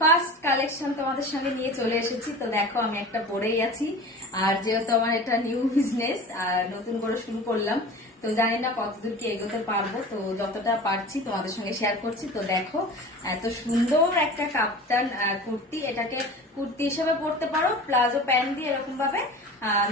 First collection তোমাদের সঙ্গে নিয়ে চলে এসেছি। তো দেখো আমি একটা পরেই আছি, আর যেহেতু আমার এটা নিউ বিজনেস আর নতুন করে শুরু করলাম, তো জানি না কতদূর কি এগোতে পারবো, তো যতটা পারছি তোমাদের সঙ্গে শেয়ার করছি। তো দেখো এত সুন্দর একটা কাপ্তান কুর্তি, এটাকে কুর্তি হিসেবে পরতে পারো, প্লাজো প্যান্ট দিয়ে এরকম ভাবে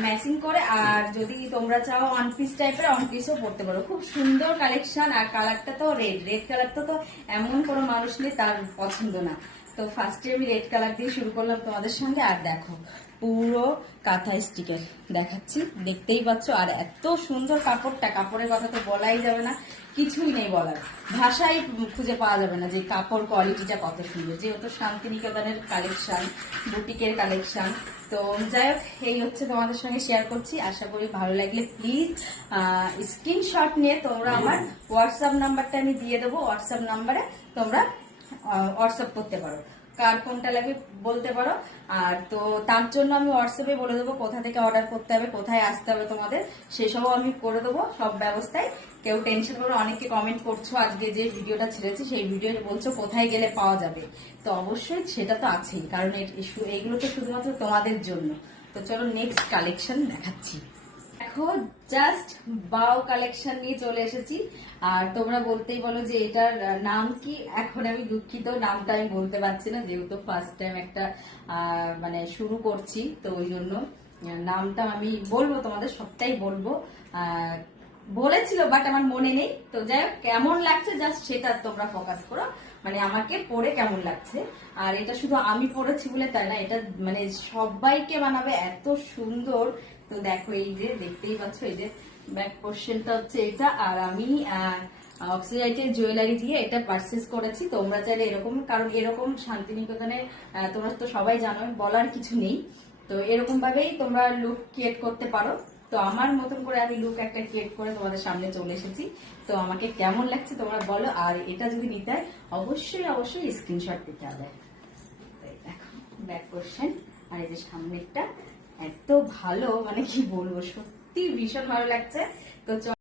ম্যাচিং করে, আর যদি তোমরা চাও ওয়ান পিস টাইপের ওয়ান পিসও পরতে পারো। খুব সুন্দর কালেকশন, আর কালারটা তো রেড, রেড কালারটা তো এমন কোনো মানুষ নেই তার পছন্দ না। তো ফার্স্টে আমি রেড কালার দিয়ে শুরু করলাম তোমাদের সঙ্গে। আর দেখো পুরো কাঁথা স্টিকের দেখাচ্ছি, দেখতেই পাচ্ছ। আর এত সুন্দর কাপড়টা, কাপড়ের কথা তো বলাই যাবে না, কিছুই নেই বলার, ভাষাই খুঁজে পাওয়া যাবে না যে কাপড় কোয়ালিটিটা কত সুন্দর। যেহেতু শান্তিনিকেতনের কালেকশন, বুটিকের কালেকশন, তো যাই হোক এই হচ্ছে তোমাদের সঙ্গে শেয়ার করছি। আশা করি ভালো লাগলে প্লিজ স্ক্রিনশট নিয়ে তোমরা আমার হোয়াটসঅ্যাপ নাম্বারটা আমি দিয়ে দেবো, হোয়াটসঅ্যাপ নাম্বারে তোমরা হোয়াটসঅ্যাপ করতে পারো, কার কোনটা লাগবে বলতে পারো। আর তো তার জন্য আমি হোয়াটসঅ্যাপে বলে দেবো কোথা থেকে অর্ডার করতে হবে, কোথায় আসতে হবে তোমাদের, সেসবও আমি করে দেবো সব ব্যবস্থায়। কেউ টেনশন করো, অনেকে কমেন্ট করছো আজকে যে ভিডিওটা ছেড়েছি সেই ভিডিও বলছো কোথায় গেলে পাওয়া যাবে, তো অবশ্যই সেটা তো আছেই, কারণ এইগুলো তো শুধুমাত্র তোমাদের জন্য। তো চলো নেক্সট কালেকশন দেখাচ্ছি। দেখো জাস্ট বাও কালেকশন নিয়ে চলে এসেছি। আর তোমরা বলতেই বলো যে এটার নাম কি, এখন আমি দুঃখিত নামটা আমি বলতে পারছি না, যেহেতু ফার্স্ট টাইম একটা মানে শুরু করছি, তো ওই জন্য নামটা আমি বলবো, তোমাদের সবটাই বলবো। বলেছিল বাট আমার মনে নেই। তো যাই হোক কেমন লাগছে জাস্ট সেটা তোমরা ফোকাস করো, মানে আমাকে পরে কেমন লাগছে। আর এটা শুধু আমি পরেছি বলে তাই না, এটা মানে সবাইকে বানাবে এত সুন্দর। তো দেখো এই যে দেখতেই পাচ্ছ, এই যে ব্যাক পোর্শনটা হচ্ছে এটা, আর আমি অক্সিডাইজের জুয়েলারি দিয়ে এটা পারচেস করেছি। তোমরা চাইলে এরকম, কারণ এরকম শান্তিনিকেতনে তোমরা তো সবাই জানো, বলার কিছু নেই। তো এরকম ভাবেই তোমরা লুক ক্রিয়েট করতে পারো। তো আমার মতন করে আমি লুক একটা ক্রিয়েট করে তোমাদের সামনে চলে এসেছি। তো আমাকে কেমন লাগছে তোমরা বলো, আর এটা যদি নিতে হয় অবশ্যই অবশ্যই স্ক্রিনশট দিতে হবে। দেখো ব্যাক পোর্শন আর এই যে সামনেরটা এত ভালো, মানে কি বলবো, সত্যি ভীষণ ভালো লাগছে। তো